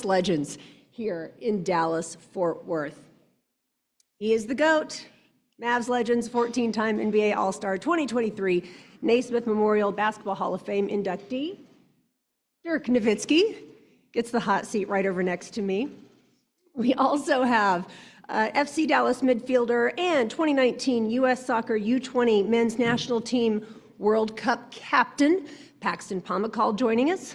sports legends here in Dallas-Fort Worth. He is the GOAT, Mavs legends, 14-time NBA All-Star, 2023 Naismith Memorial Basketball Hall of Fame inductee. Dirk Nowitzki gets the hot seat right over next to me. We also have FC Dallas midfielder and 2019 U.S. Soccer U20 Men's National Team World Cup captain Paxton Pomykal joining us,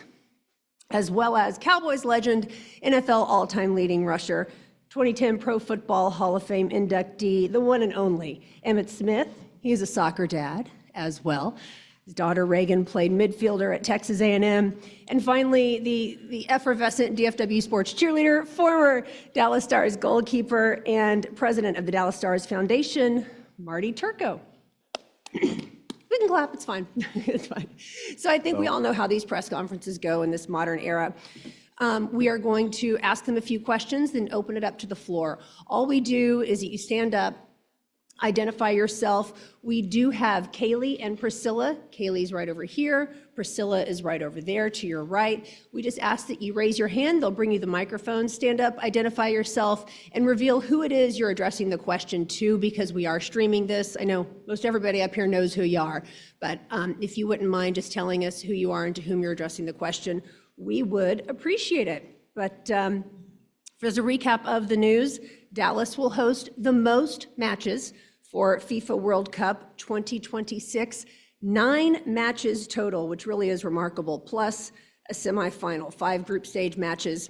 as well as Cowboys legend, NFL all-time leading rusher, 2010 Pro Football Hall of Fame inductee, the one and only Emmitt Smith. He is a soccer dad as well. His daughter Reagan played midfielder at Texas A&M. And finally, the effervescent DFW sports cheerleader, former Dallas Stars goalkeeper, and president of the Dallas Stars Foundation, Marty Turco. We can clap, it's fine. It's fine. So I think we all know how these press conferences go in this modern era. We are going to ask them a few questions, then open it up to the floor. All we do is that you stand up, identify yourself. We do have Kaylee and Priscilla. Kaylee's right over here. Priscilla is right over there to your right. We just ask that you raise your hand. They'll bring you the microphone. Stand up, identify yourself, and reveal who it is you're addressing the question to, because we are streaming this. I know most everybody up here knows who you are, but if you wouldn't mind just telling us who you are and to whom you're addressing the question, we would appreciate it. But as a recap of the news, Dallas will host the most matches for FIFA World Cup 2026, 9 matches total, which really is remarkable, plus a semifinal, 5 group stage matches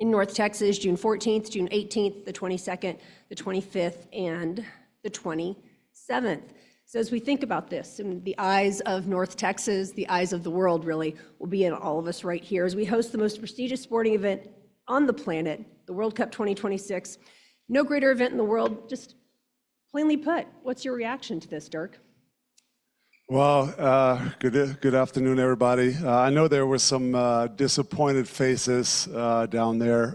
in North Texas, June 14th, June 18th, the 22nd, the 25th, and the 27th. So as we think about this, and the eyes of North Texas, the eyes of the world really, will be in all of us right here as we host the most prestigious sporting event on the planet, the World Cup 2026. No greater event in the world, just plainly put. What's your reaction to this, Dirk? Well, good afternoon, everybody. I know there were some disappointed faces down there,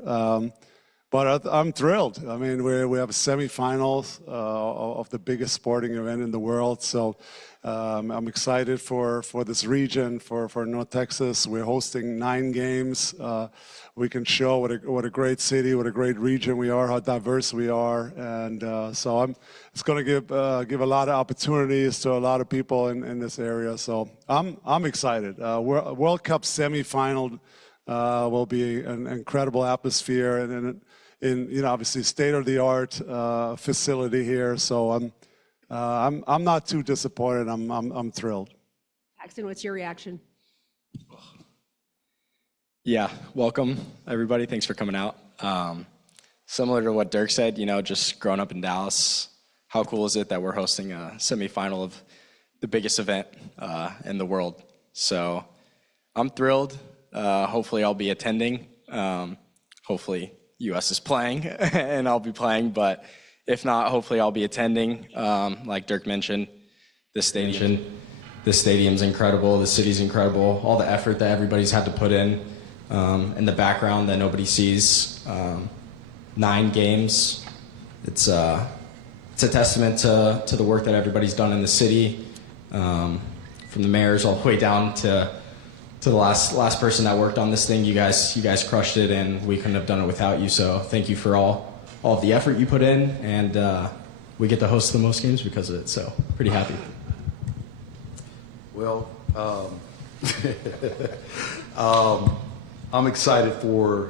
but I'm thrilled. I mean, we have a semifinals of the biggest sporting event in the world, so I'm excited for this region, for North Texas. We're hosting 9 games. We can show what a great city, what a great region we are, how diverse we are, and so it's going to give a lot of opportunities to a lot of people in this area. So I'm excited. World Cup semifinal will be an incredible atmosphere, and in obviously state-of-the-art facility here. So I'm not too disappointed. I'm thrilled. Paxton, what's your reaction? Yeah, welcome everybody. Thanks for coming out. Similar to what Dirk said, just growing up in Dallas, how cool is it that we're hosting a semifinal of the biggest event in the world? So I'm thrilled. Hopefully I'll be attending. Hopefully US is playing and I'll be playing, but if not, hopefully I'll be attending. Like Dirk mentioned, this stadium's incredible, the city's incredible, all the effort that everybody's had to put in the background that nobody sees. 9 games, it's a testament to the work that everybody's done in the city, from the mayors all the way down to the last person that worked on this thing. You guys crushed it, and we couldn't have done it without you. So thank you for all of the effort you put in, and we get to host the most games because of it. So pretty happy. Well, I'm excited for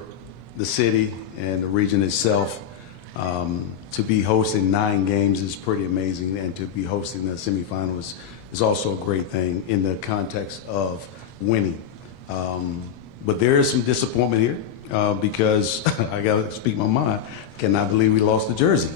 the city and the region itself. To be hosting 9 games is pretty amazing, and to be hosting the semifinals is also a great thing in the context of winning. But there is some disappointment here because I got to speak my mind. Cannot believe we lost to Jersey.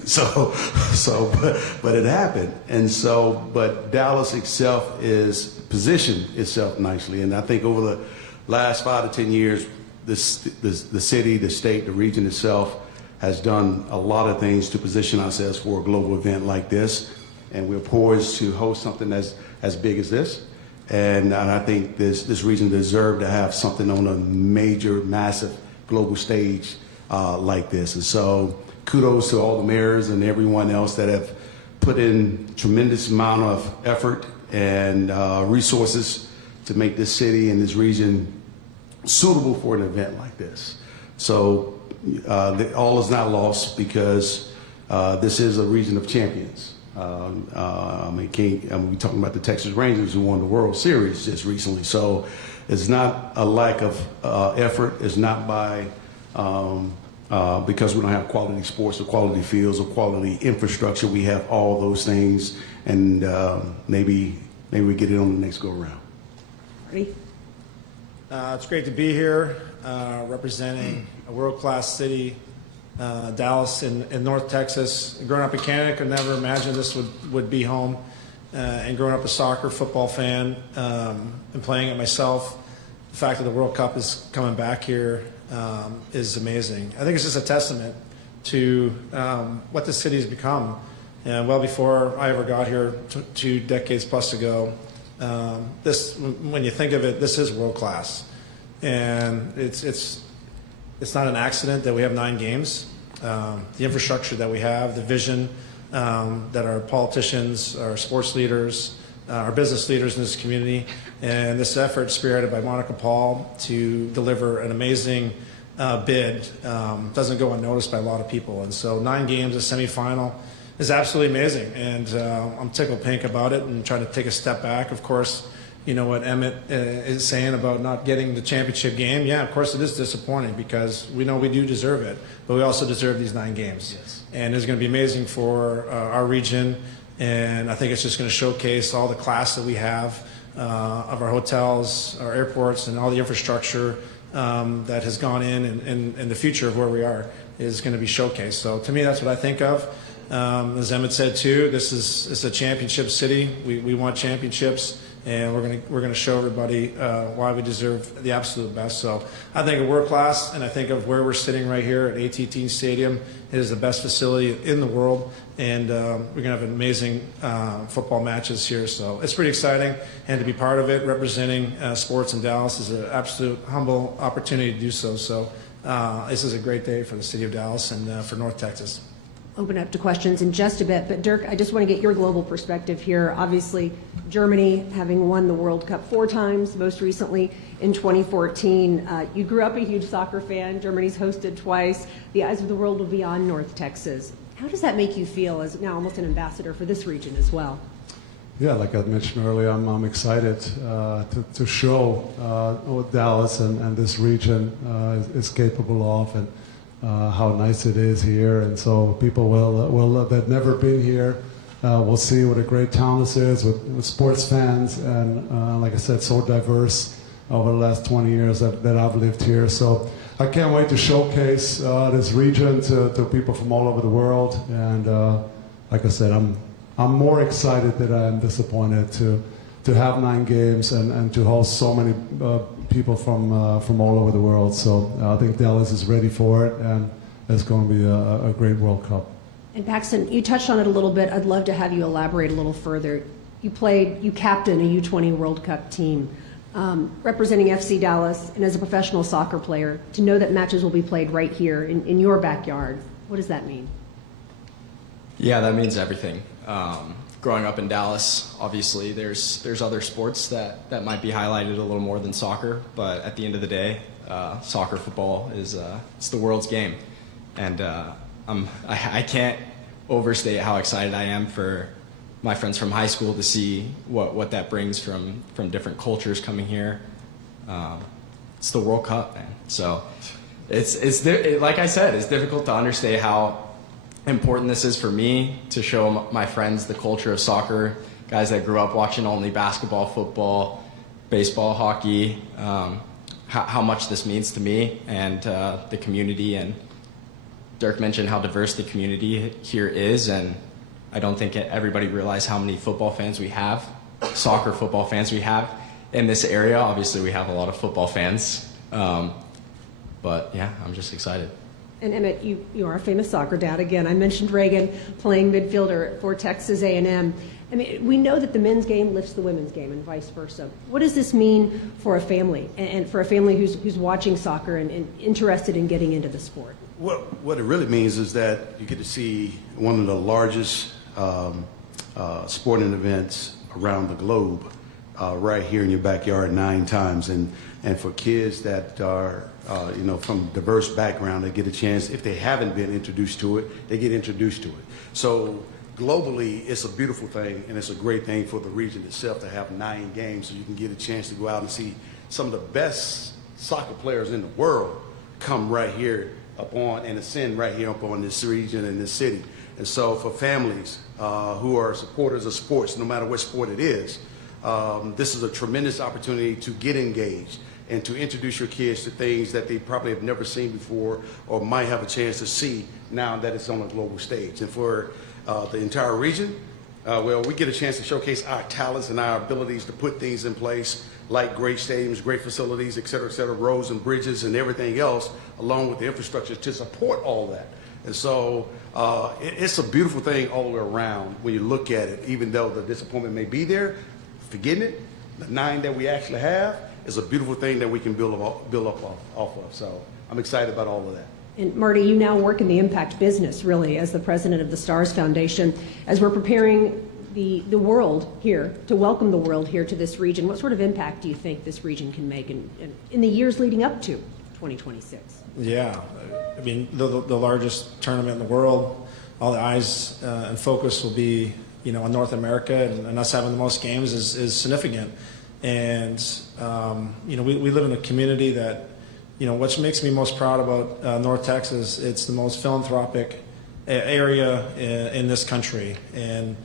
But it happened. And so, but Dallas itself is positioned itself nicely. And I think over the last 5 to 10 years, the city, the state, the region itself has done a lot of things to position ourselves for a global event like this. And we're poised to host something as big as this. And I think this region deserves to have something on a major, massive global stage like this. And so kudos to all the mayors and everyone else that have put in tremendous amount of effort and resources to make this city and this region suitable for an event like this. So all is not lost because this is a region of champions. We're talking about the Texas Rangers who won the World Series just recently. So it's not a lack of effort. It's not by because we don't have quality sports or quality fields or quality infrastructure. We have all those things, and maybe we get it on the next go around. Ready? It's great to be here representing a world-class city, Dallas in North Texas. Growing up in Canada, could never imagine this would be home. And growing up a soccer, football fan, and playing it myself, the fact that the World Cup is coming back here is amazing. I think it's just a testament to what the city has become. And well before I ever got here 2 decades plus ago, when you think of it, this is world class. And it's not an accident that we have 9 games. The infrastructure that we have, the vision that our politicians, our sports leaders, our business leaders in this community, and this effort spearheaded by Monica Paul to deliver an amazing bid doesn't go unnoticed by a lot of people. And so 9 games, a semifinal, is absolutely amazing. And I'm tickled pink about it and trying to take a step back. Of course, you know what Emmett is saying about not getting the championship game. Yeah, of course it is disappointing because we know we do deserve it, but we also deserve these 9 games. Yes. And it's going to be amazing for our region. And I think it's just going to showcase all the class that we have of our hotels, our airports, and all the infrastructure that has gone in, and the future of where we are is going to be showcased. So to me, that's what I think of. As Emmett said too, this is a championship city. We want championships, and we're gonna show everybody why we deserve the absolute best. So I think of world class, and I think of where we're sitting right here at AT&T Stadium. It is the best facility in the world, and we're gonna have amazing football matches here. So it's pretty exciting, and to be part of it, representing sports in Dallas, is an absolute humble opportunity to do so. So this is a great day for the city of Dallas and for North Texas. Open up to questions in just a bit, but Dirk, I just want to get your global perspective here. Obviously, Germany having won the World Cup 4 times, most recently in 2014. You grew up a huge soccer fan. Germany's hosted twice. The eyes of the world will be on North Texas. How does that make you feel as now almost an ambassador for this region as well? Yeah, like I mentioned earlier, I'm excited to show what Dallas and this region is capable of, and how nice it is here. And so people will that never been here will see what a great town this is with sports fans, and like I said, so diverse over the last 20 years that I've lived here. So I can't wait to showcase this region to people from all over the world. And like I said, I'm more excited than I am disappointed to have 9 games and to host so many people from all over the world. So I think Dallas is ready for it, and it's going to be a great World Cup. And Paxton, you touched on it a little bit. I'd love to have you elaborate a little further. You captained a U20 World Cup team, representing FC Dallas, and as a professional soccer player, to know that matches will be played right here in your backyard. What does that mean? Yeah, that means everything. Growing up in Dallas, obviously, there's other sports that might be highlighted a little more than soccer, but at the end of the day, soccer, football is it's the world's game, and I can't overstate how excited I am for my friends from high school to see what that brings from different cultures coming here. It's the World Cup, man. So it's like I said, it's difficult to understate how important this is for me to show my friends the culture of soccer, guys that grew up watching only basketball, football, baseball, hockey, how much this means to me and the community. And Dirk mentioned how diverse the community here is, and I don't think everybody realizes how many football fans we have, soccer football fans we have in this area. Obviously, we have a lot of football fans, but yeah, I'm just excited. And Emmett, you are a famous soccer dad. Again, I mentioned Reagan playing midfielder for Texas A&M. I mean, we know that the men's game lifts the women's game and vice versa. What does this mean for a family, and for a family who's watching soccer and interested in getting into the sport? What it really means is that you get to see one of the largest sporting events around the globe right here in your backyard 9 times. And for kids that are, from diverse background, they get a chance, if they haven't been introduced to it, they get introduced to it. So globally, it's a beautiful thing, and it's a great thing for the region itself to have 9 games so you can get a chance to go out and see some of the best soccer players in the world come right here and ascend right here up on this region and this city. And so for families who are supporters of sports, no matter what sport it is, this is a tremendous opportunity to get engaged and to introduce your kids to things that they probably have never seen before or might have a chance to see now that it's on a global stage. And for the entire region, we get a chance to showcase our talents and our abilities to put things in place like great stadiums, great facilities, et cetera, roads and bridges and everything else, along with the infrastructure to support all that. And so it's a beautiful thing all around when you look at it, even though the disappointment may be there, forgetting it, the 9 that we actually have is a beautiful thing that we can build up off of. So I'm excited about all of that. And Marty, you now work in the impact business, really, as the president of the STARS Foundation. As we're preparing the world here, to welcome the world here to this region, what sort of impact do you think this region can make in the years leading up to 2026? Yeah, I mean, the largest tournament in the world, all the eyes and focus will be, on North America, and us having the most games is significant. And, we live in a community that, what makes me most proud about North Texas, it's the most philanthropic area in this country. And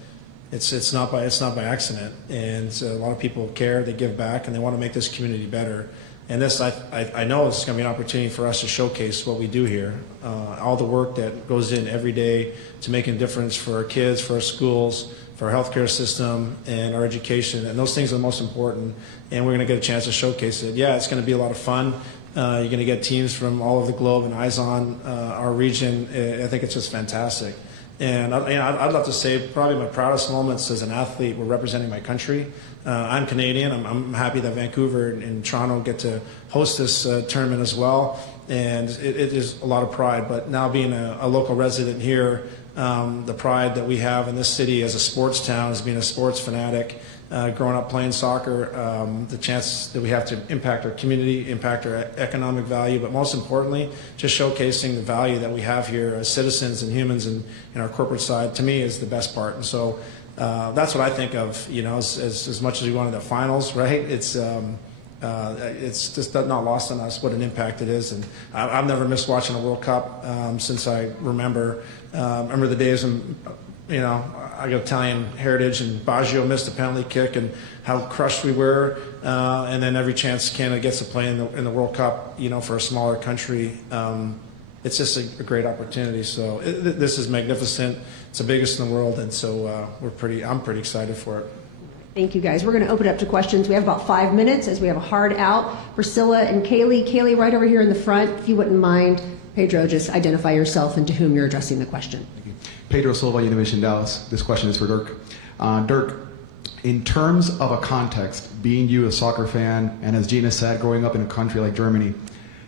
it's not by accident. And a lot of people care, they give back, and they want to make this community better. And this, I know this is going to be an opportunity for us to showcase what we do here, all the work that goes in every day to making a difference for our kids, for our schools, for our healthcare system, and our education. And those things are the most important, and we're going to get a chance to showcase it. Yeah, it's going to be a lot of fun. You're going to get teams from all over the globe and eyes on our region. I think it's just fantastic. And I'd love to say probably my proudest moments as an athlete were representing my country. I'm Canadian. I'm happy that Vancouver and Toronto get to host this tournament as well. And it is a lot of pride. But now being a local resident here, the pride that we have in this city as a sports town, as being a sports fanatic, growing up playing soccer, the chance that we have to impact our community, impact our economic value, but most importantly, just showcasing the value that we have here as citizens and humans in our corporate side, to me, is the best part. And so that's what I think of, as much as we wanted the finals, right? It's just not lost on us what an impact it is. And I've never missed watching a World Cup since I remember. Remember the days when, I got Italian heritage, and Baggio missed a penalty kick, and how crushed we were. And then every chance Canada gets to play in the World Cup, for a smaller country, it's just a great opportunity. So this is magnificent. It's the biggest in the world, and so I'm pretty excited for it. Thank you, guys. We're going to open it up to questions. We have about 5 minutes as we have a hard out. Priscilla and Kaylee. Kaylee, right over here in the front, if you wouldn't mind. Pedro, just identify yourself and to whom you're addressing the question. Pedro Silva, Univision Dallas. This question is for Dirk. Dirk, in terms of a context, being you a soccer fan, and as Gina said, growing up in a country like Germany,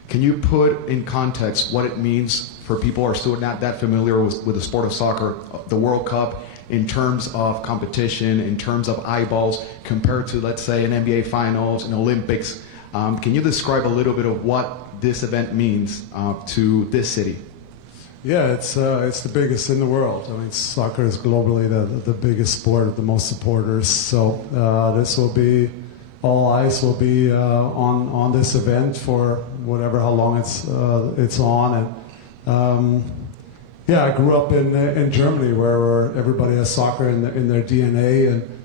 can you put in context what it means for people who are still not that familiar with the sport of soccer, the World Cup, in terms of competition, in terms of eyeballs, compared to, let's say, an NBA Finals, an Olympics? Can you describe a little bit of what this event means to this city? Yeah, it's the biggest in the world. I mean, soccer is globally the biggest sport, the most supporters. So this will be, all eyes will be on this event for how long it's on. And yeah, I grew up in Germany, where everybody has soccer in their DNA. And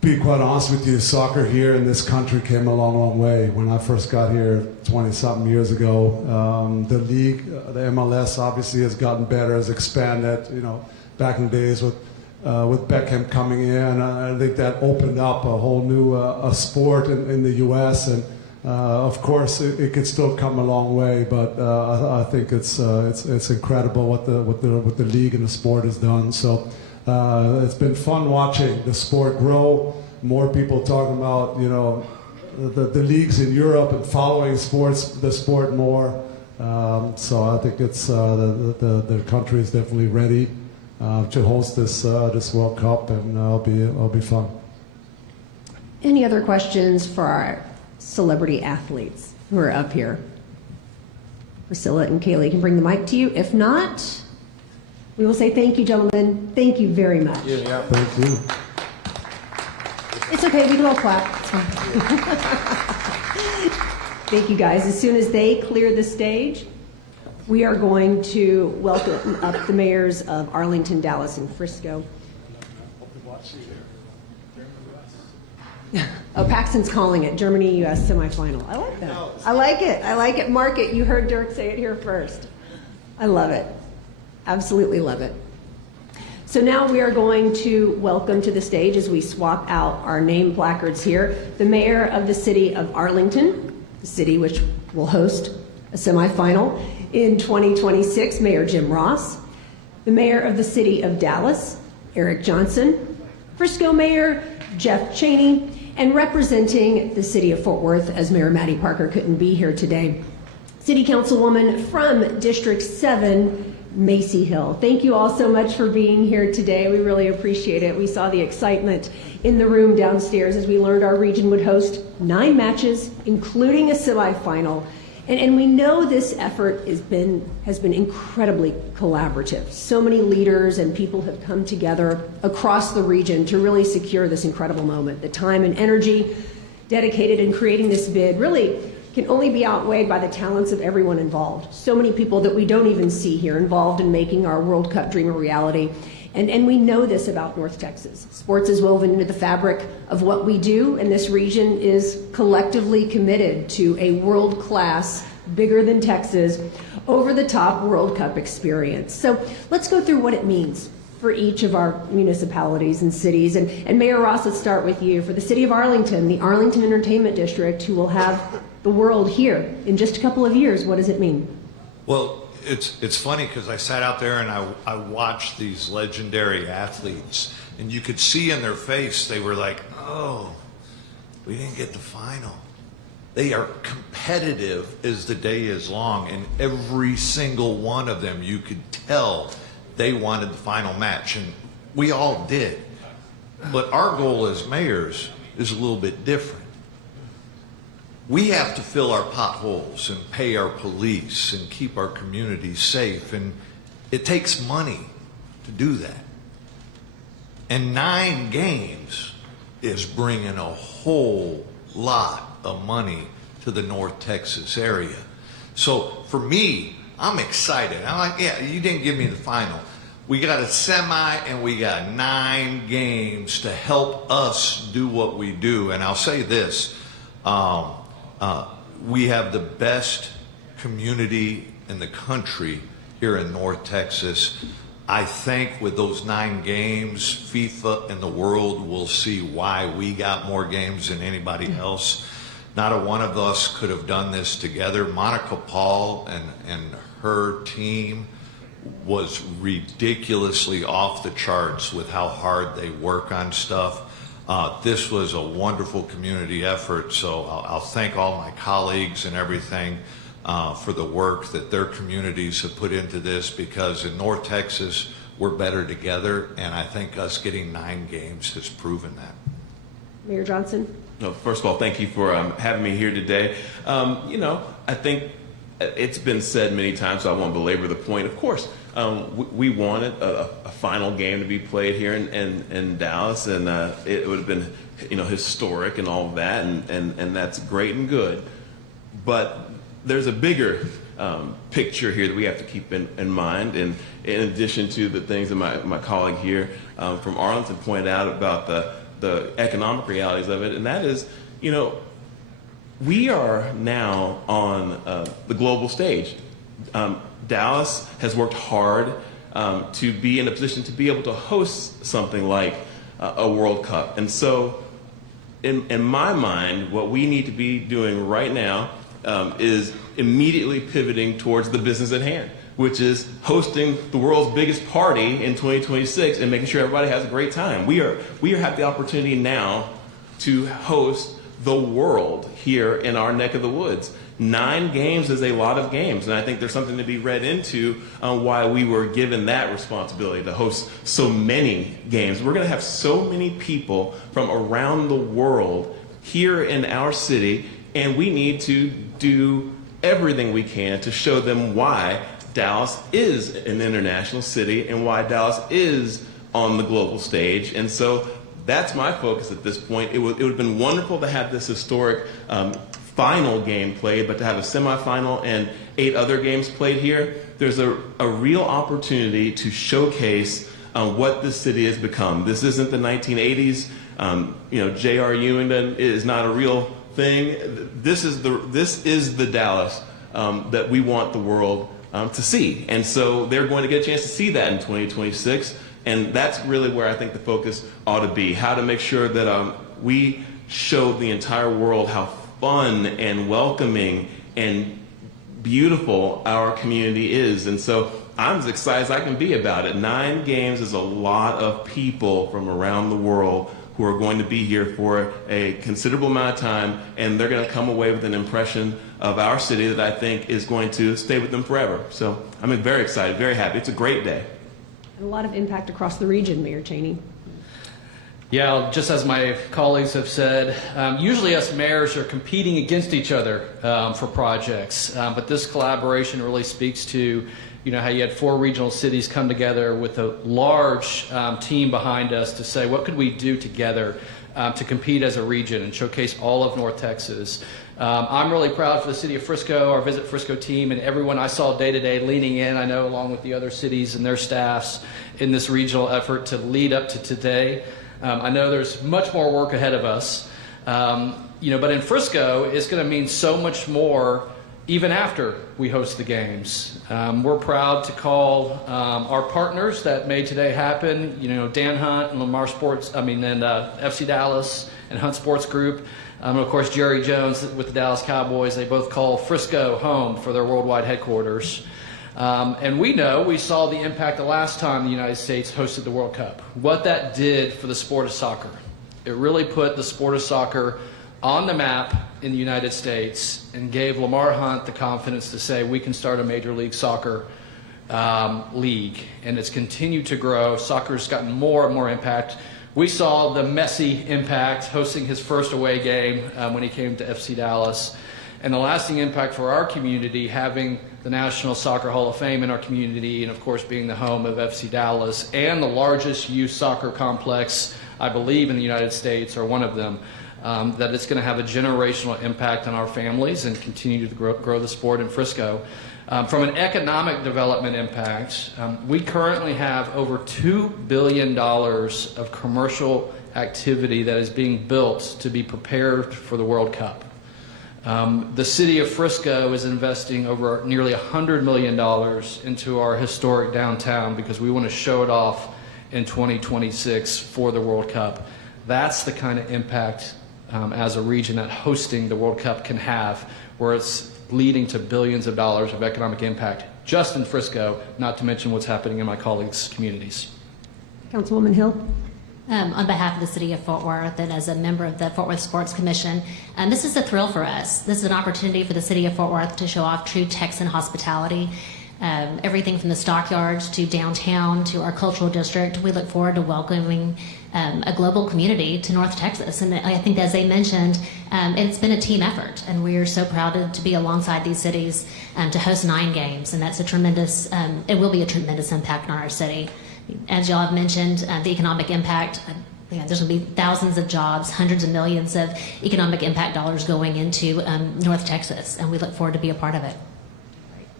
be quite honest with you, soccer here in this country came a long way. When I first got here 20-something years ago, the league, the MLS, obviously has gotten better, has expanded. Back in the days with Beckham coming in, I think that opened up a whole new sport in the U.S. And of course, it could still come a long way, but I think it's incredible what the league and the sport has done. So. It's been fun watching the sport grow. More people talking about, the leagues in Europe and following the sport more. So I think it's the country is definitely ready to host this World Cup, and it'll be fun. Any other questions for our celebrity athletes who are up here? Priscilla and Kaylee can bring the mic to you. If not, we will say thank you, gentlemen. Thank you very much. Thank you. It's okay, we can all clap. It's fine. Thank you, guys. As soon as they clear the stage, we are going to welcome up the mayors of Arlington, Dallas, and Frisco. Oh, Paxton's calling it Germany-U.S. semifinal. I like that. I like it. I like it. Mark it. You heard Dirk say it here first. I love it. Absolutely love it. So now we are going to welcome to the stage, as we swap out our name placards here, the mayor of the city of Arlington, the city which will host a semifinal in 2026, Mayor Jim Ross, the mayor of the city of Dallas, Eric Johnson, Frisco Mayor Jeff Cheney, and representing the city of Fort Worth, as Mayor Maddie Parker couldn't be here today, City Councilwoman from District 7, Macy Hill. Thank you all so much for being here today. We really appreciate it. We saw the excitement in the room downstairs as we learned our region would host 9 matches, including a semifinal. And we know this effort has been incredibly collaborative. So many leaders and people have come together across the region to really secure this incredible moment. The time and energy dedicated in creating this bid really can only be outweighed by the talents of everyone involved. So many people that we don't even see here involved in making our World Cup dream a reality. And we know this about North Texas. Sports is woven into the fabric of what we do, and this region is collectively committed to a world-class, bigger than Texas, over-the-top World Cup experience. So let's go through what it means for each of our municipalities and cities. And Mayor Ross, let's start with you. For the city of Arlington, the Arlington Entertainment District, who will have the world here in just a couple of years, what does it mean? Well, it's funny because I sat out there and I watched these legendary athletes, and you could see in their face they were like, oh, we didn't get the final. They are competitive as the day is long, and every single one of them, you could tell they wanted the final match, and we all did. But our goal as mayors is a little bit different. We have to fill our potholes and pay our police and keep our communities safe, and it takes money to do that. And 9 games is bringing a whole lot of money to the North Texas area. So for me, I'm excited. I'm like, yeah, you didn't give me the final. We got a semi and we got 9 games to help us do what we do. And I'll say this, we have the best community in the country here in North Texas. I think with those 9 games, FIFA and the world will see why we got more games than anybody else. Not a one of us could have done this together. Monica Paul and her team was ridiculously off the charts with how hard they work on stuff. This was a wonderful community effort, so I'll thank all my colleagues and everything for the work that their communities have put into this, because in North Texas, we're better together, and I think us getting 9 games has proven that. Mayor Johnson? No, first of all, thank you for having me here today. I think it's been said many times, so I won't belabor the point. Of course, we wanted a final game to be played here in Dallas, and it would have been, historic and all of that, and that's great and good. But there's a bigger picture here that we have to keep in mind, and in addition to the things that my colleague here from Arlington pointed out about the economic realities of it, and that is, we are now on the global stage. Dallas has worked hard to be in a position to be able to host something like a World Cup. And so in my mind, what we need to be doing right now is immediately pivoting towards the business at hand, which is hosting the world's biggest party in 2026 and making sure everybody has a great time. We have the opportunity now to host the world here in our neck of the woods. 9 games is a lot of games, and I think there's something to be read into why we were given that responsibility to host so many games. We're going to have so many people from around the world here in our city, and we need to do everything we can to show them why Dallas is an international city and why Dallas is on the global stage. And so that's my focus at this point. It would have been wonderful to have this historic final game played, but to have a semifinal and 8 other games played here, there's a real opportunity to showcase what this city has become. This isn't the 1980s. J.R. Ewington is not a real thing. This is the Dallas that we want the world to see. And so they're going to get a chance to see that in 2026. And that's really where I think the focus ought to be, how to make sure that we show the entire world how fun and welcoming and beautiful our community is. And so I'm as excited as I can be about it. 9 games is a lot of people from around the world who are going to be here for a considerable amount of time, and they're going to come away with an impression of our city that I think is going to stay with them forever. So I'm very excited, very happy. It's a great day. And a lot of impact across the region, Mayor Cheney. Yeah, just as my colleagues have said, usually us mayors are competing against each other for projects, but this collaboration really speaks to, how you had 4 regional cities come together with a large team behind us to say, what could we do together to compete as a region and showcase all of North Texas. I'm really proud for the city of Frisco, our Visit Frisco team, and everyone I saw day to day leaning in, I know along with the other cities and their staffs in this regional effort to lead up to today. I know there's much more work ahead of us, but in Frisco, it's going to mean so much more even after we host the games. We're proud to call our partners that made today happen, Dan Hunt and Lamar Sports, and FC Dallas and Hunt Sports Group. And of course, Jerry Jones with the Dallas Cowboys. They both call Frisco home for their worldwide headquarters. And we saw the impact the last time the United States hosted the World Cup, what that did for the sport of soccer. It really put the sport of soccer on the map in the United States and gave Lamar Hunt the confidence to say we can start a Major League Soccer league. And it's continued to grow. Soccer's gotten more and more impact. We saw the Messi impact hosting his first away game when he came to FC Dallas. And the lasting impact for our community, having the National Soccer Hall of Fame in our community, and of course being the home of FC Dallas, and the largest youth soccer complex, I believe, in the United States, or one of them, that it's going to have a generational impact on our families and continue to grow the sport in Frisco. From an economic development impact, we currently have over $2 billion of commercial activity that is being built to be prepared for the World Cup. The city of Frisco is investing over nearly $100 million into our historic downtown because we want to show it off in 2026 for the World Cup. That's the kind of impact as a region that hosting the World Cup can have, where it's leading to billions of dollars of economic impact just in Frisco, not to mention what's happening in my colleagues' communities. Councilwoman Hill. On behalf of the city of Fort Worth and as a member of the Fort Worth Sports Commission, this is a thrill for us. This is an opportunity for the city of Fort Worth to show off true Texan hospitality. Everything from the stockyards to downtown to our cultural district. We look forward to welcoming a global community to North Texas. And I think, as they mentioned, it's been a team effort. And we are so proud to be alongside these cities to host 9 games. And that's a tremendous, it will be a tremendous impact on our city. As y'all have mentioned, the economic impact, there's going to be thousands of jobs, hundreds of millions of economic impact dollars going into North Texas. And we look forward to be a part of it.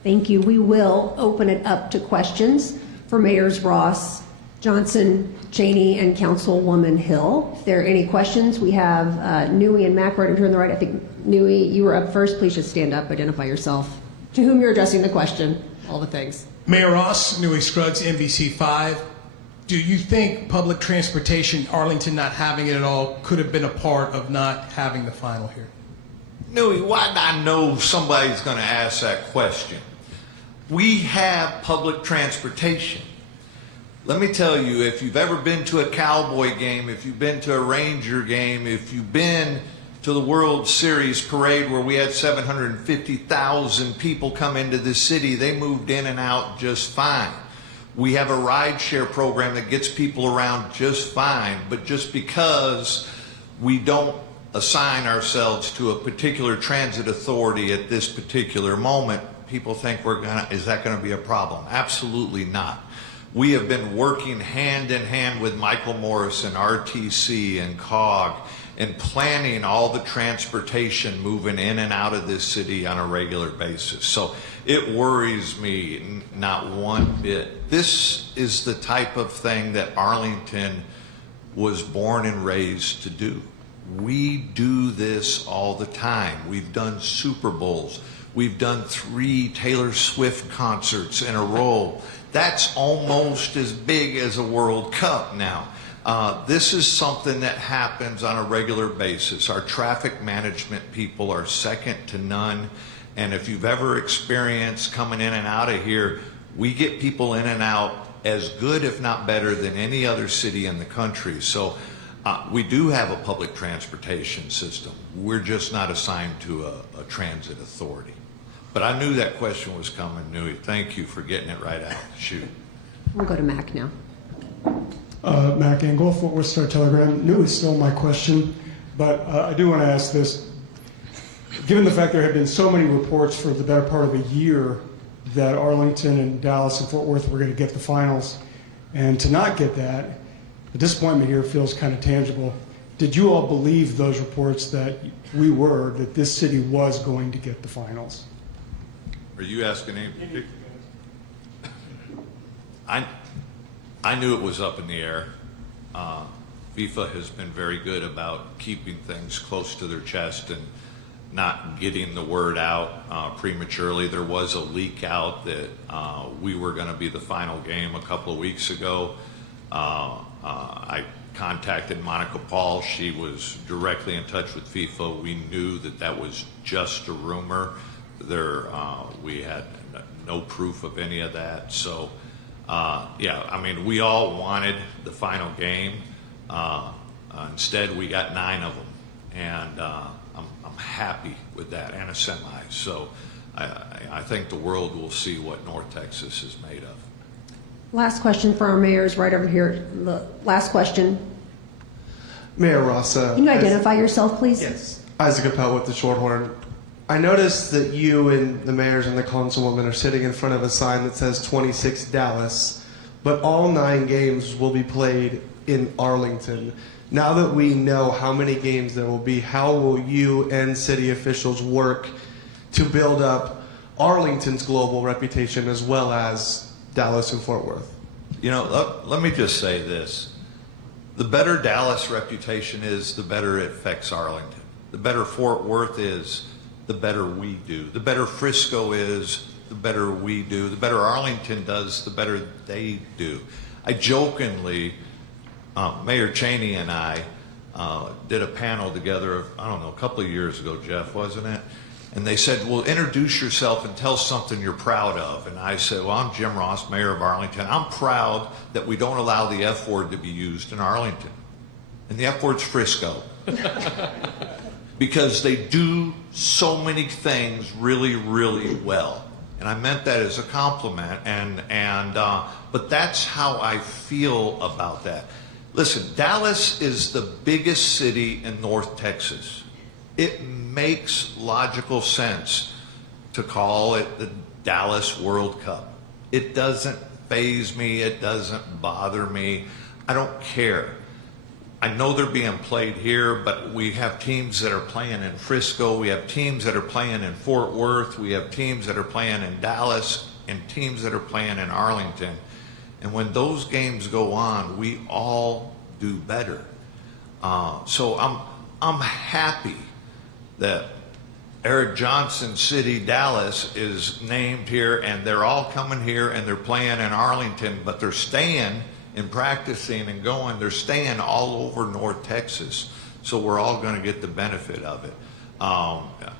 Thank you. We will open it up to questions for Mayors Ross, Johnson, Cheney, and Councilwoman Hill. If there are any questions, we have Nui and Mack right over on the right. I think, Nui, you were up first. Please just stand up, identify yourself, to whom you're addressing the question, all the things. Mayor Ross, Nui Scruggs, NBC5. Do you think public transportation, Arlington not having it at all, could have been a part of not having the final here? Nui, why did I know somebody's going to ask that question? We have public transportation. Let me tell you, if you've ever been to a Cowboy game, if you've been to a Ranger game, if you've been to the World Series parade where we had 750,000 people come into the city. They moved in and out just fine. We have a rideshare program that gets people around just fine, but just because we don't assign ourselves to a particular transit authority at this particular moment, people think is that gonna be a problem? Absolutely not. We have been working hand in hand with Michael Morris and RTC and COG and planning all the transportation moving in and out of this city on a regular basis. So it worries me not one bit. This is the type of thing that Arlington was born and raised to do. We do this all the time. We've done Super Bowls. We've done 3 Taylor Swift concerts in a row. That's almost as big as a World Cup now. This is something that happens on a regular basis. Our traffic management people are second to none. And if you've ever experienced coming in and out of here, we get people in and out as good, if not better, than any other city in the country. So we do have a public transportation system. We're just not assigned to a transit authority. But I knew that question was coming, Nui. Thank you for getting it right out. Shoot. We'll go to Mac now. Mac Engel, Fort Worth Star-Telegram. Nui stole my question, but I do want to ask this. Given the fact there have been so many reports for the better part of a year that Arlington and Dallas and Fort Worth were going to get the finals, and to not get that, the disappointment here feels kind of tangible. Did you all believe those reports that this city was going to get the finals? Are you asking any? I knew it was up in the air. FIFA has been very good about keeping things close to their chest and not getting the word out prematurely. There was a leak out that we were going to be the final game a couple of weeks ago. I contacted Monica Paul. She was directly in touch with FIFA. We knew that was just a rumor. We had no proof of any of that. So, yeah, I mean, we all wanted the final game. Instead, we got 9 of them, and I'm happy with that, and a semi. So I think the world will see what North Texas is made of. Last question for our mayors right over here. The last question. Mayor Ross. Can you identify yourself, please? Yes. Isaac Appel with the Shorthorn. I noticed that you and the mayors and the councilwoman are sitting in front of a sign that says 26 Dallas, but all 9 games will be played in Arlington. Now that we know how many games there will be, how will you and city officials work to build up Arlington's global reputation as well as Dallas and Fort Worth? You know, let me just say this. The better Dallas reputation is, the better it affects Arlington. The better Fort Worth is, the better we do. The better Frisco is, the better we do. The better Arlington does, the better they do. I jokingly, Mayor Cheney and I did a panel together, I don't know, a couple of years ago, Jeff, wasn't it? And they said, well, introduce yourself and tell something you're proud of. And I said, well, I'm Jim Ross, mayor of Arlington. I'm proud that we don't allow the F word to be used in Arlington. And the F word's Frisco. Because they do so many things really, really well. And I meant that as a compliment. But that's how I feel about that. Listen, Dallas is the biggest city in North Texas. It makes logical sense to call it the Dallas World Cup. It doesn't faze me. It doesn't bother me. I don't care. I know they're being played here, but we have teams that are playing in Frisco. We have teams that are playing in Fort Worth. We have teams that are playing in Dallas and teams that are playing in Arlington. And when those games go on, we all do better. So I'm happy that Eric Johnson City, Dallas is named here, and they're all coming here and they're playing in Arlington, but they're staying and practicing and going. They're staying all over North Texas, so we're all going to get the benefit of it,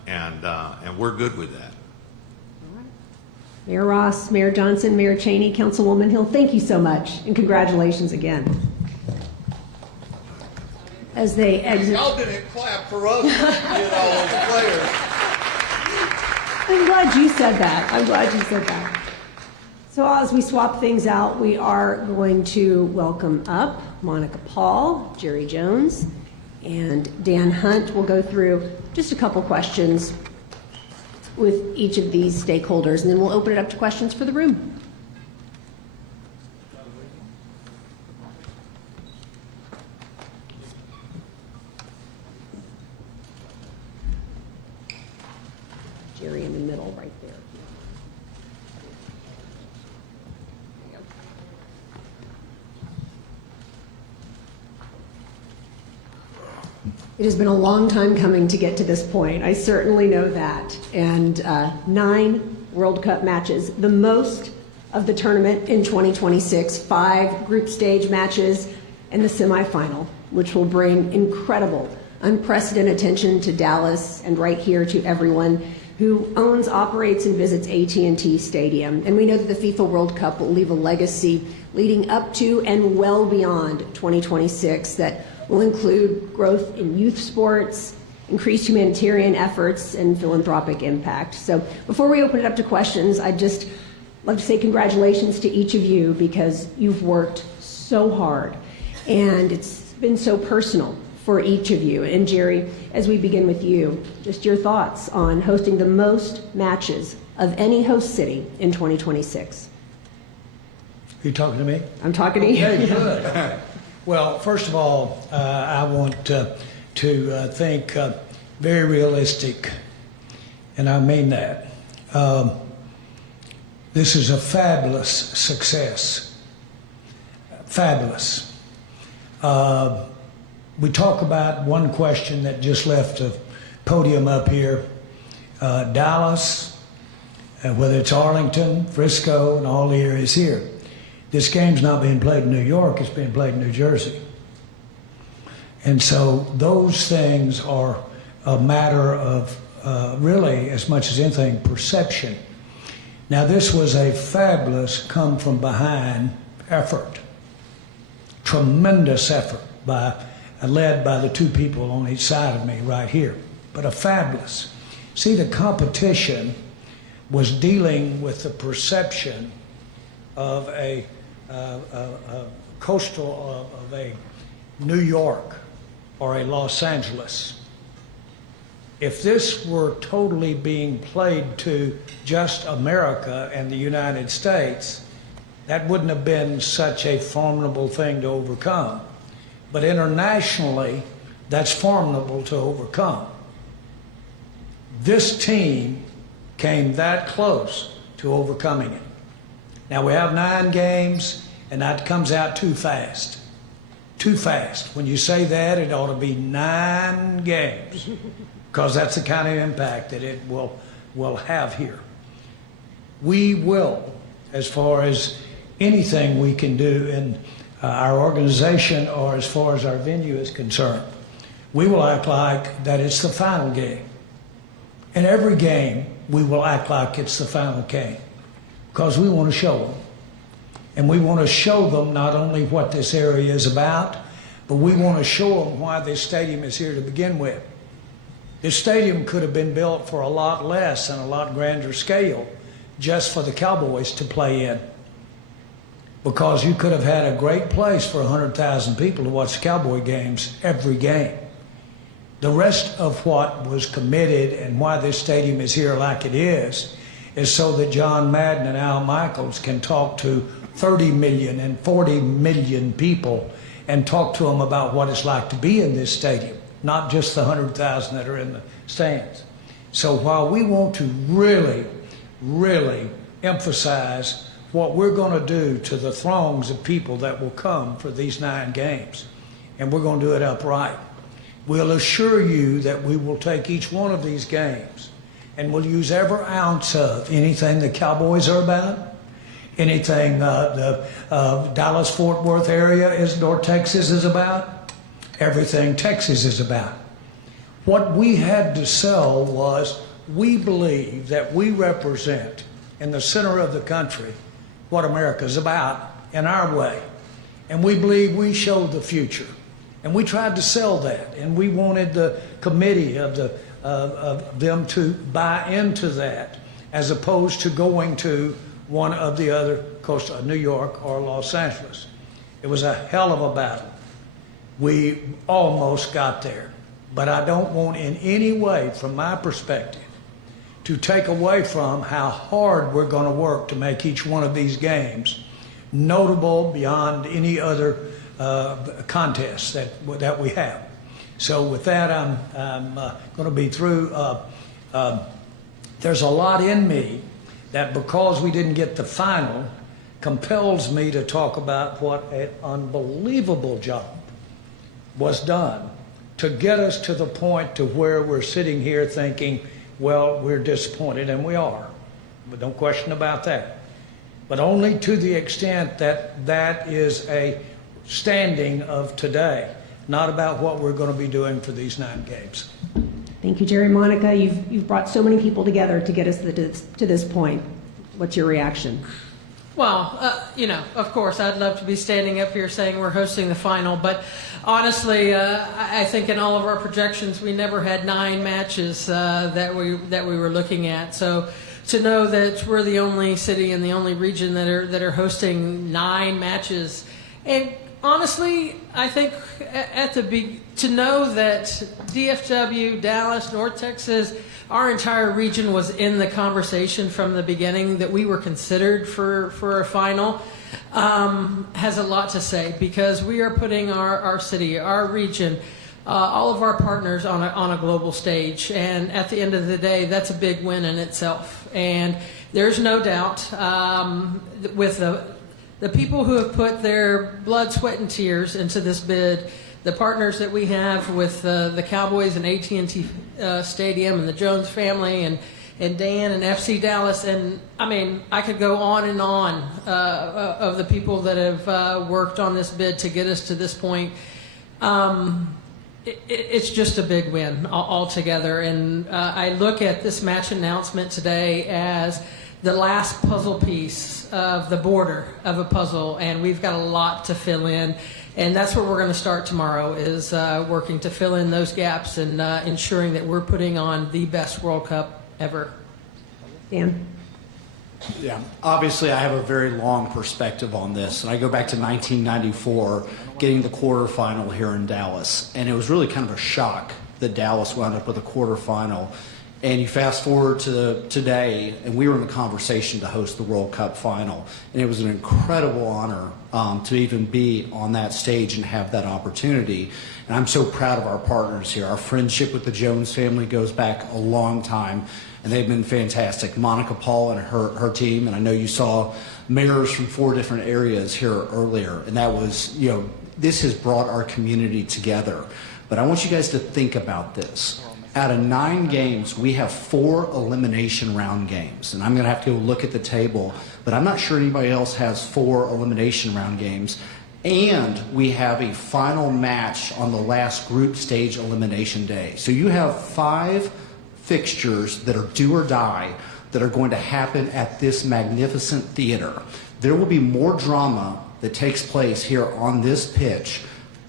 and we're good with that. Mayor Ross, Mayor Johnson, Mayor Cheney, Councilwoman Hill, thank you so much, and congratulations again. as they exit. Y'all didn't clap for us, as players. I'm glad you said that. So as we swap things out, we are going to welcome up Monica Paul, Jerry Jones, and Dan Hunt. We'll go through just a couple questions with each of these stakeholders, and then we'll open it up to questions for the room. Jerry in the middle right there. It has been a long time coming to get to this point. I certainly know that. And 9 World Cup matches, the most of the tournament in 2026, 5 group stage matches, and the semifinal, which will bring incredible, unprecedented attention to Dallas and right here to everyone who owns, operates, and visits AT&T Stadium. And we know that the FIFA World Cup will leave a legacy leading up to and well beyond 2026 that will include growth in youth sports, increased humanitarian efforts, and philanthropic impact. So before we open it up to questions, I'd just love to say congratulations to each of you because you've worked so hard and it's been so personal for each of you. And Jerry, as we begin with you, just your thoughts on hosting the most matches of any host city in 2026. Are you talking to me? I'm talking to you. Okay, good. Well, first of all, I want to think very realistic, and I mean that. This is a fabulous success. Fabulous. We talk about one question that just left the podium up here. Dallas, whether it's Arlington, Frisco, and all the areas here. This game's not being played in New York, it's being played in New Jersey. And so those things are a matter of really, as much as anything, perception. Now, this was a fabulous come from behind effort. Tremendous effort led by the 2 people on each side of me right here, but a fabulous. See, the competition was dealing with the perception of a coastal of a New York or a Los Angeles. If this were totally being played to just America and the United States, that wouldn't have been such a formidable thing to overcome. But internationally, that's formidable to overcome. This team came that close to overcoming it. Now, we have 9 games, and that comes out too fast. Too fast. When you say that, it ought to be 9 games, because that's the kind of impact that it will have here. We will, as far as anything we can do in our organization or as far as our venue is concerned, we will act like that it's the final game. In every game, we will act like it's the final game because we want to show them. And we want to show them not only what this area is about, but we want to show them why this stadium is here to begin with. This stadium could have been built for a lot less and a lot grander scale just for the Cowboys to play in. Because you could have had a great place for 100,000 people to watch Cowboy games every game. The rest of what was committed and why this stadium is here like it is so that John Madden and Al Michaels can talk to 30 million and 40 million people and talk to them about what it's like to be in this stadium, not just the 100,000 that are in the stands. So while we want to really, really emphasize what we're going to do to the throngs of people that will come for these 9 games, and we're going to do it upright, we'll assure you that we will take each one of these games and we'll use every ounce of anything the Cowboys are about, anything the Dallas-Fort Worth area is, North Texas is about, everything Texas is about. What we had to sell was we believe that we represent in the center of the country what America's about in our way. And we believe we show the future. And we tried to sell that, and we wanted the committee of them to buy into that, as opposed to going to one of the other coasts, New York or Los Angeles. It was a hell of a battle. We almost got there, but I don't want in any way, from my perspective, to take away from how hard we're going to work to make each one of these games notable beyond any other contests that we have. So with that, I'm going to be through. There's a lot in me that, because we didn't get the final, compels me to talk about what an unbelievable job was done to get us to the point to where we're sitting here thinking, well, we're disappointed, and we are. But no question about that. But only to the extent that that is a standing of today, not about what we're going to be doing for these 9 games. Thank you, Jerry. Monica, you've brought so many people together to get us to this point. What's your reaction? Well, of course, I'd love to be standing up here saying we're hosting the final, but honestly, I think in all of our projections, we never had 9 matches that we were looking at. So to know that we're the only city and the only region that are hosting 9 matches, and honestly, I think to know that DFW, Dallas, North Texas, our entire region was in the conversation from the beginning, that we were considered for a final, has a lot to say, because we are putting our city, our region, all of our partners on a global stage. And at the end of the day, that's a big win in itself. And there's no doubt with the people who have put their blood, sweat, and tears into this bid, the partners that we have with the Cowboys and AT&T Stadium and the Jones family and Dan and FC Dallas, and I mean, I could go on and on of the people that have worked on this bid to get us to this point. It's just a big win altogether, and I look at this match announcement today as the last puzzle piece of the border of a puzzle, and we've got a lot to fill in. And that's where we're going to start tomorrow, is working to fill in those gaps and ensuring that we're putting on the best World Cup ever. Dan? Yeah, obviously I have a very long perspective on this, and I go back to 1994, getting the quarterfinal here in Dallas, and it was really kind of a shock that Dallas wound up with a quarterfinal. And you fast forward to today, and we were in the conversation to host the World Cup final. And it was an incredible honor to even be on that stage and have that opportunity. And I'm so proud of our partners here. Our friendship with the Jones family goes back a long time, and they've been fantastic. Monica Paul and her team, and I know you saw mayors from 4 different areas here earlier. And that was, this has brought our community together. But I want you guys to think about this. Out of 9 games, we have 4 elimination round games. And I'm going to have to go look at the table, but I'm not sure anybody else has 4 elimination round games. And we have a final match on the last group stage elimination day. So you have 5 fixtures that are do or die that are going to happen at this magnificent theater. There will be more drama that takes place here on this pitch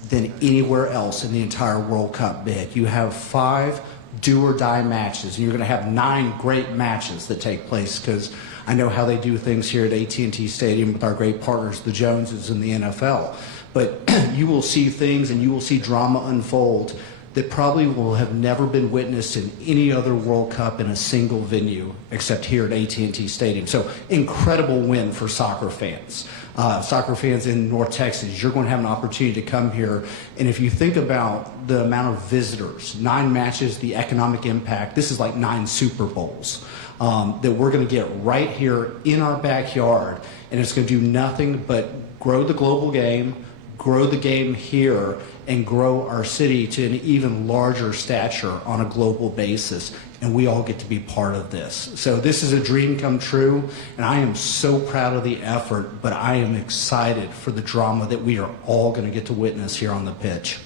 than anywhere else in the entire World Cup bid. You have 5 do or die matches, and you're going to have 9 great matches that take place, because I know how they do things here at AT&T Stadium with our great partners, the Joneses and the NFL. But you will see things and you will see drama unfold that probably will have never been witnessed in any other World Cup in a single venue except here at AT&T Stadium. So incredible win for soccer fans. Soccer fans in North Texas, you're going to have an opportunity to come here. And if you think about the amount of visitors, 9 matches, the economic impact, this is like 9 Super Bowls that we're going to get right here in our backyard. And it's going to do nothing but grow the global game, grow the game here, and grow our city to an even larger stature on a global basis. And we all get to be part of this. So this is a dream come true, and I am so proud of the effort, but I am excited for the drama that we are all going to get to witness here on the pitch.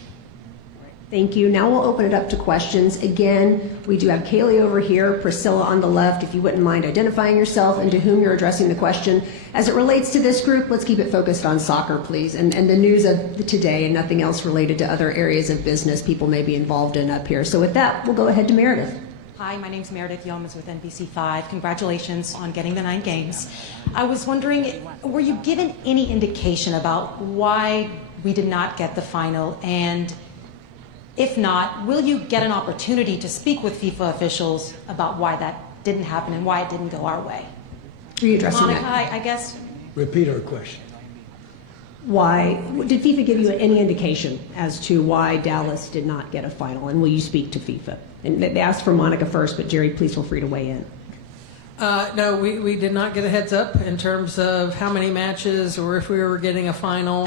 Thank you. Now we'll open it up to questions. Again, we do have Kaylee over here, Priscilla on the left. If you wouldn't mind identifying yourself and to whom you're addressing the question. As it relates to this group, let's keep it focused on soccer, please, and the news of today and nothing else related to other areas of business people may be involved in up here. So with that, we'll go ahead to Meredith. Hi, my name's Meredith Yeomans with NBC5. Congratulations on getting the 9 games. I was wondering, were you given any indication about why we did not get the final? And if not, will you get an opportunity to speak with FIFA officials about why that didn't happen and why it didn't go our way? Are you addressing Monica, that? I guess. Repeat her question. Why did FIFA give you any indication as to why Dallas did not get a final? And will you speak to FIFA? And they asked for Monica first, but Jerry, please feel free to weigh in. No, we did not get a heads up in terms of how many matches or if we were getting a final.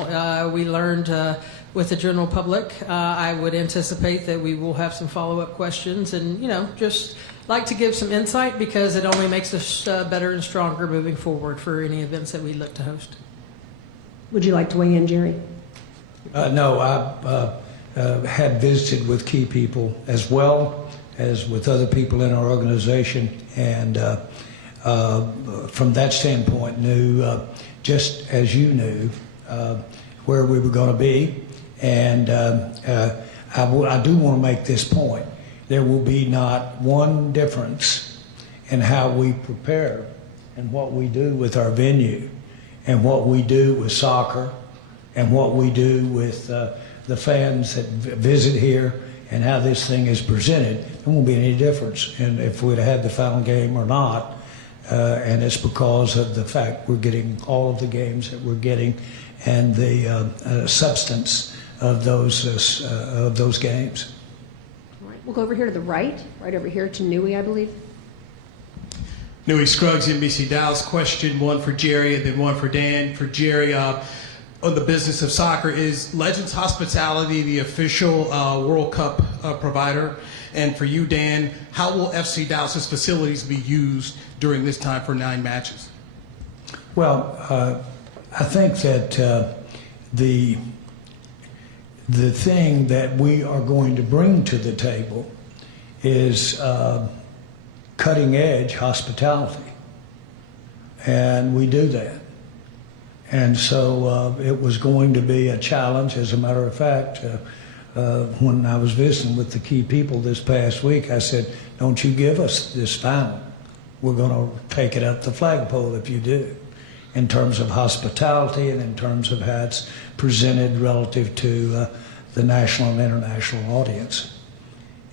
We learned with the general public. I would anticipate that we will have some follow-up questions and, just like to give some insight because it only makes us better and stronger moving forward for any events that we look to host. Would you like to weigh in, Jerry? No, I had visited with key people as well as with other people in our organization, and from that standpoint knew, just as you knew, where we were going to be. And I do want to make this point. There will be not one difference in how we prepare and what we do with our venue and what we do with soccer and what we do with the fans that visit here and how this thing is presented. There won't be any difference in if we'd had the final game or not. And it's because of the fact we're getting all of the games that we're getting and the substance of those games. All right, we'll go over here to the right over here to Nui, I believe. Nui Scruggs, NBC Dallas. Question one for Jerry and then one for Dan. For Jerry, on the business of soccer, is Legends Hospitality the official World Cup provider? And for you, Dan, how will FC Dallas's facilities be used during this time for 9 matches? Well, I think that the thing that we are going to bring to the table is cutting edge hospitality, and we do that. And so it was going to be a challenge. As a matter of fact, when I was visiting with the key people this past week, I said, don't you give us this final. We're going to take it up the flagpole if you do, in terms of hospitality and in terms of how it's presented relative to the national and international audience.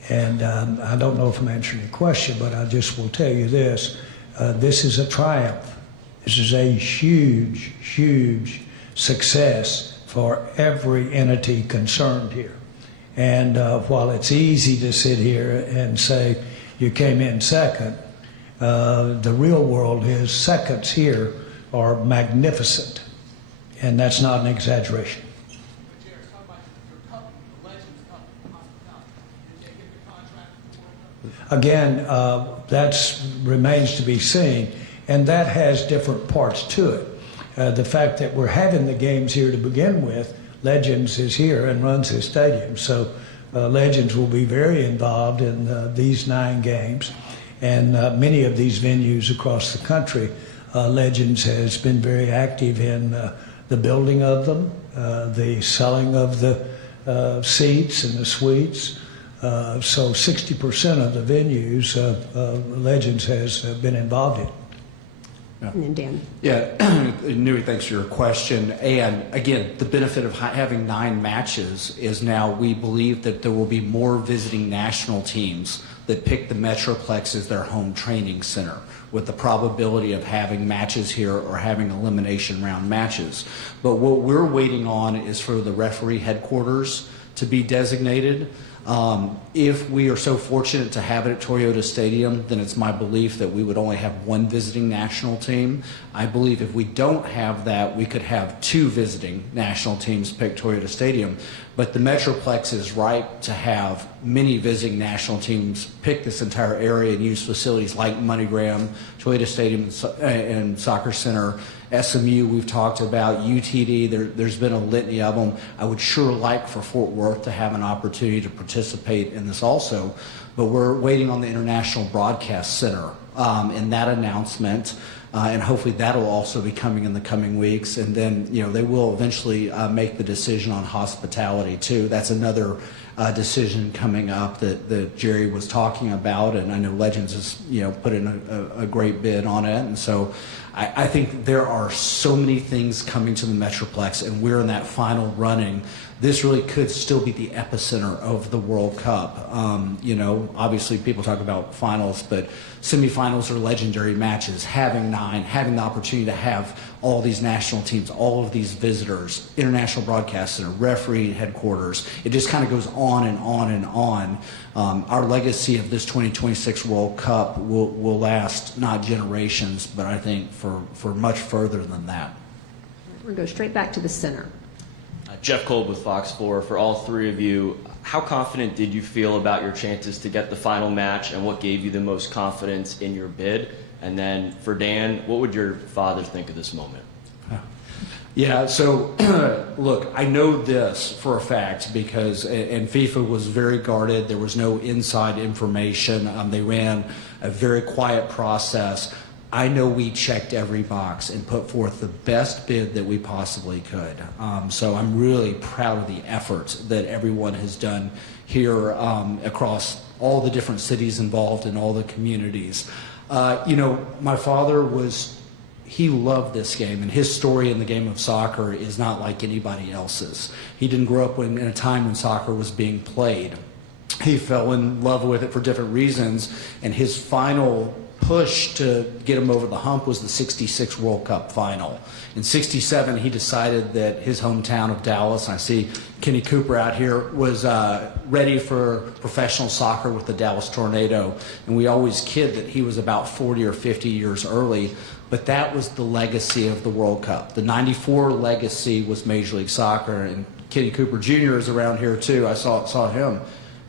And I don't know if I'm answering your question, but I just will tell you this. This is a triumph. This is a huge, huge success for every entity concerned here. And while it's easy to sit here and say you came in second, the real world is seconds here are magnificent. And that's not an exaggeration. Again, that remains to be seen, and that has different parts to it. The fact that we're having the games here to begin with, Legends is here and runs this stadium, so Legends will be very involved in these 9 games, and many of these venues across the country, Legends has been very active in the building of them, the selling of the seats and the suites. So 60% of the venues Legends has been involved in. And then Dan. Yeah, Nui, thanks for your question. And again, the benefit of having 9 matches is now we believe that there will be more visiting national teams that pick the Metroplex as their home training center, with the probability of having matches here or having elimination round matches. But what we're waiting on is for the referee headquarters to be designated. If we are so fortunate to have it at Toyota Stadium, then it's my belief that we would only have 1 visiting national team. I believe if we don't have that, we could have 2 visiting national teams pick Toyota Stadium. But the Metroplex is ripe to have many visiting national teams pick this entire area and use facilities like MoneyGram, Toyota Stadium and Soccer Center, SMU we've talked about, UTD, there's been a litany of them. I would sure like for Fort Worth to have an opportunity to participate in this also, but we're waiting on the International Broadcast Center in that announcement. And hopefully that'll also be coming in the coming weeks. And then, they will eventually make the decision on hospitality too. That's another decision coming up that Jerry was talking about. And I know Legends has, put in a great bid on it. And so I think there are so many things coming to the Metroplex, and we're in that final running. This really could still be the epicenter of the World Cup. Obviously people talk about finals, but semifinals are legendary matches. Having 9, having the opportunity to have all these national teams, all of these visitors, International Broadcast Center, referee headquarters. It just kind of goes on and on and on. Our legacy of this 2026 World Cup will last not generations, but I think for much further than that. We're going to go straight back to the center. Jeff Kolb with Fox 4. For all three of you, how confident did you feel about your chances to get the final match, and what gave you the most confidence in your bid? And then for Dan, what would your father think of this moment? Yeah, so look, I know this for a fact because, and FIFA was very guarded. There was no inside information. They ran a very quiet process. I know we checked every box and put forth the best bid that we possibly could. So I'm really proud of the efforts that everyone has done here across all the different cities involved and all the communities. My father he loved this game, and his story in the game of soccer is not like anybody else's. He didn't grow up in a time when soccer was being played. He fell in love with it for different reasons, and his final push to get him over the hump was the '66 World Cup final. In '67, he decided that his hometown of Dallas, and I see Kenny Cooper out here, was ready for professional soccer with the Dallas Tornado. And we always kid that he was about 40 or 50 years early, but that was the legacy of the World Cup. The '94 legacy was Major League Soccer, and Kenny Cooper Jr. is around here too. I saw him.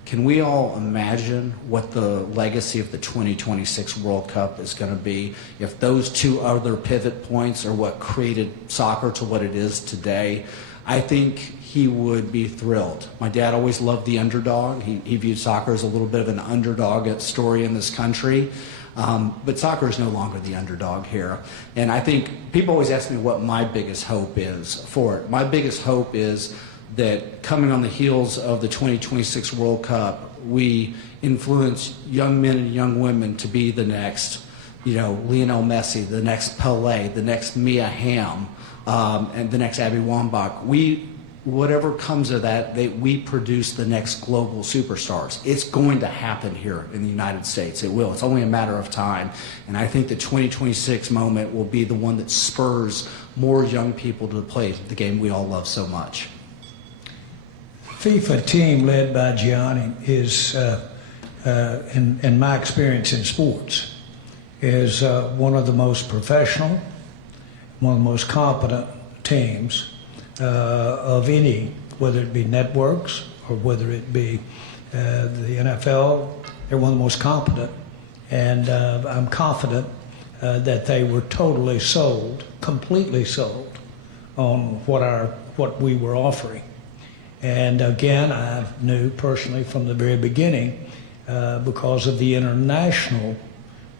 Can we all imagine what the legacy of the 2026 World Cup is going to be if those two other pivot points are what created soccer to what it is today? I think he would be thrilled. My dad always loved the underdog. He viewed soccer as a little bit of an underdog story in this country. But soccer is no longer the underdog here. And I think people always ask me what my biggest hope is for it. My biggest hope is that coming on the heels of the 2026 World Cup, we influence young men and young women to be the next, Lionel Messi, the next Pelé, the next Mia Hamm, and the next Abby Wambach. Whatever comes of that, we produce the next global superstars. It's going to happen here in the United States. It will. It's only a matter of time. And I think the 2026 moment will be the one that spurs more young people to play the game we all love so much. FIFA team led by Gianni is, in my experience in sports, is one of the most professional, one of the most competent teams of any, whether it be networks or whether it be the NFL. They're one of the most competent, and I'm confident that they were totally sold, completely sold on what we were offering. And again, I knew personally from the very beginning, because of the international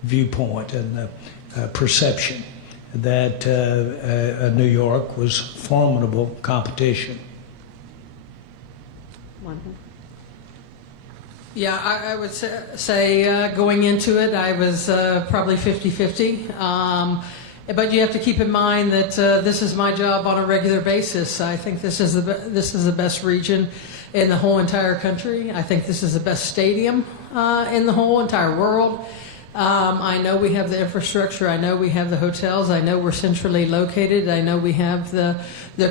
viewpoint and the perception, that New York was formidable competition. Yeah, I would say going into it, I was probably 50-50. But you have to keep in mind that this is my job on a regular basis. I think this is the best region in the whole entire country. I think this is the best stadium in the whole entire world. I know we have the infrastructure. I know we have the hotels. I know we're centrally located. I know we have the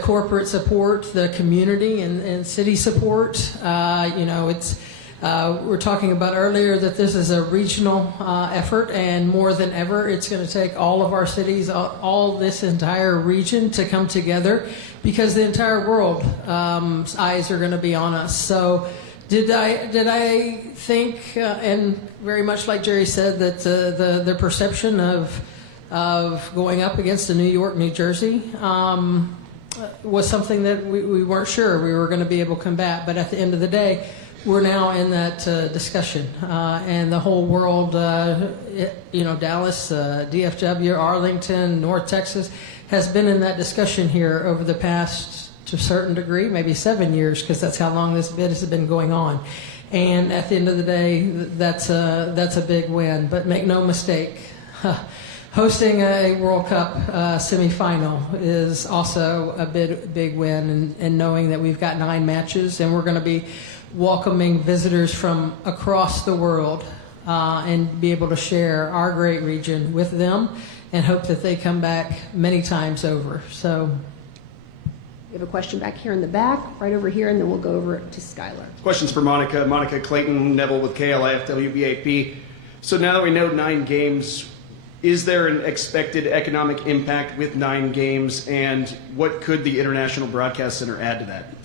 corporate support, the community and city support. We're talking about earlier that this is a regional effort, and more than ever, it's going to take all of our cities, all this entire region to come together, because the entire world eyes are going to be on us. So did I think, and very much like Jerry said, that the perception of going up against a New York, New Jersey was something that we weren't sure we were going to be able to combat. But at the end of the day, we're now in that discussion, and the whole world, Dallas, DFW, Arlington, North Texas, has been in that discussion here over the past, to a certain degree, maybe 7 years, because that's how long this bid has been going on. And at the end of the day, that's a big win. But make no mistake, hosting a World Cup semifinal is also a big win, and knowing that we've got 9 matches, and we're going to be welcoming visitors from across the world and be able to share our great region with them, and hope that they come back many times over. So We have a question back here in the back, right over here, and then we'll go over to Skylar. Questions for Monica. Monica Clayton Neville with KLIF WBAP. So now that we know 9 games, is there an expected economic impact with 9 games, and what could the International Broadcast Center add to that?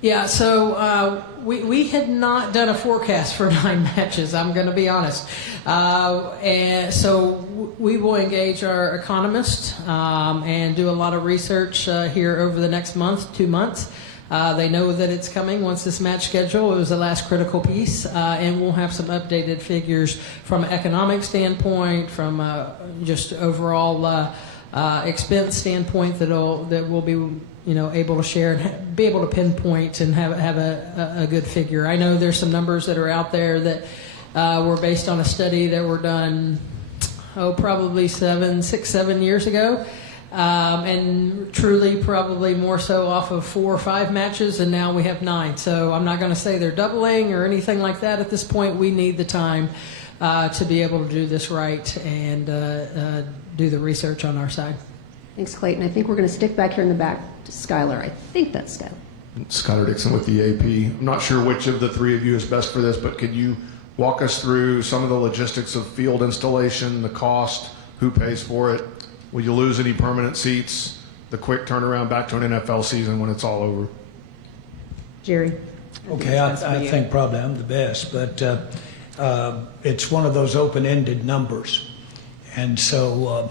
Yeah, so we had not done a forecast for 9 matches, I'm going to be honest. And so we will engage our economists and do a lot of research here over the next month, 2 months. They know that it's coming once this match schedule. It was the last critical piece, and we'll have some updated figures from an economic standpoint, from just overall expense standpoint that we'll be able to share and be able to pinpoint and have a good figure. I know there's some numbers that are out there that were based on a study that were done, probably 6-7 years ago. And truly probably more so off of 4 or 5 matches, and now we have 9. So I'm not going to say they're doubling or anything like that at this point. We need the time to be able to do this right and do the research on our side. Thanks, Clayton. I think we're going to stick back here in the back to Skylar. I think that's Skylar. Skylar Dixon with the AP. I'm not sure which of the 3 of you is best for this, but could you walk us through some of the logistics of field installation, the cost, who pays for it? Will you lose any permanent seats? The quick turnaround back to an NFL season when it's all over? Jerry. Okay, I think probably I'm the best, but it's one of those open-ended numbers. And so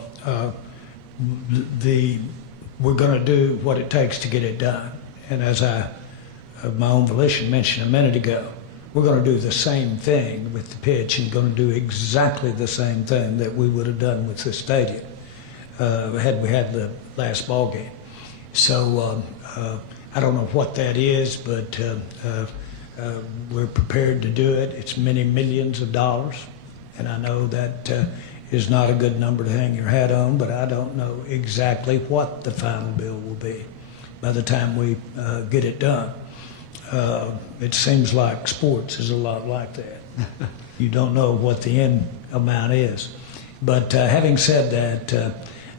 we're going to do what it takes to get it done. And as I, of my own volition, mentioned a minute ago, we're going to do the same thing with the pitch and going to do exactly the same thing that we would have done with the stadium had we had the last ball game. So I don't know what that is, but we're prepared to do it. It's many millions of dollars, and I know that is not a good number to hang your hat on, but I don't know exactly what the final bill will be by the time we get it done. It seems like sports is a lot like that. You don't know what the end amount is. But having said that,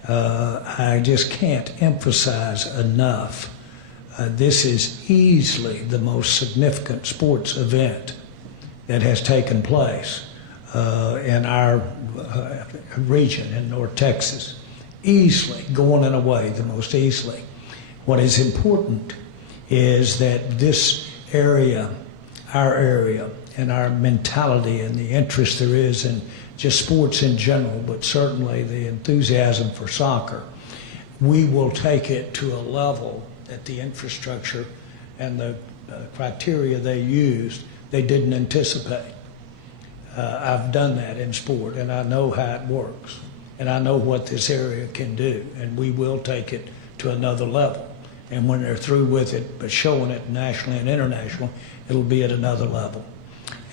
I just can't emphasize enough, this is easily the most significant sports event that has taken place in our region in North Texas. Easily, going in a way, the most easily. What is important is that this area, our area, and our mentality and the interest there is in just sports in general, but certainly the enthusiasm for soccer, we will take it to a level that the infrastructure and the criteria they used, they didn't anticipate. I've done that in sport, and I know how it works, and I know what this area can do, and we will take it to another level. And when they're through with it, but showing it nationally and internationally, it'll be at another level.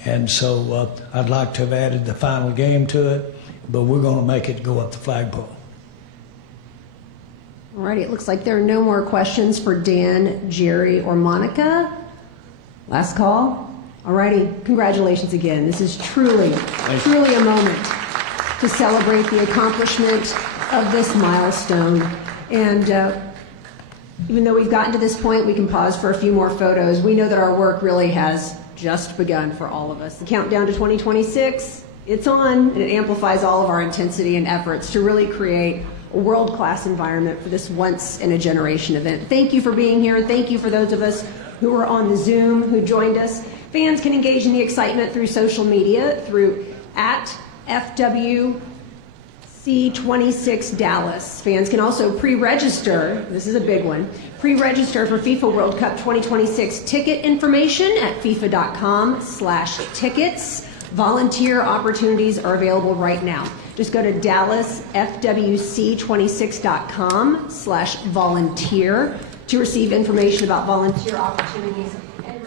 And so I'd like to have added the final game to it, but we're going to make it go up the flagpole. All righty, it looks like there are no more questions for Dan, Jerry, or Monica. Last call. All righty, congratulations again. This is truly a moment to celebrate the accomplishment of this milestone. And even though we've gotten to this point, we can pause for a few more photos. We know that our work really has just begun for all of us. The countdown to 2026, it's on, and it amplifies all of our intensity and efforts to really create a world-class environment for this once-in-a-generation event. Thank you for being here. Thank you for those of us who are on the Zoom, who joined us. Fans can engage in the excitement through social media, through @FWC26 Dallas. Fans can also pre-register, this is a big one, pre-register for FIFA World Cup 2026 ticket information at FIFA.com/tickets. Volunteer opportunities are available right now. Just go to DallasFWC26.com/volunteer to receive information about volunteer opportunities and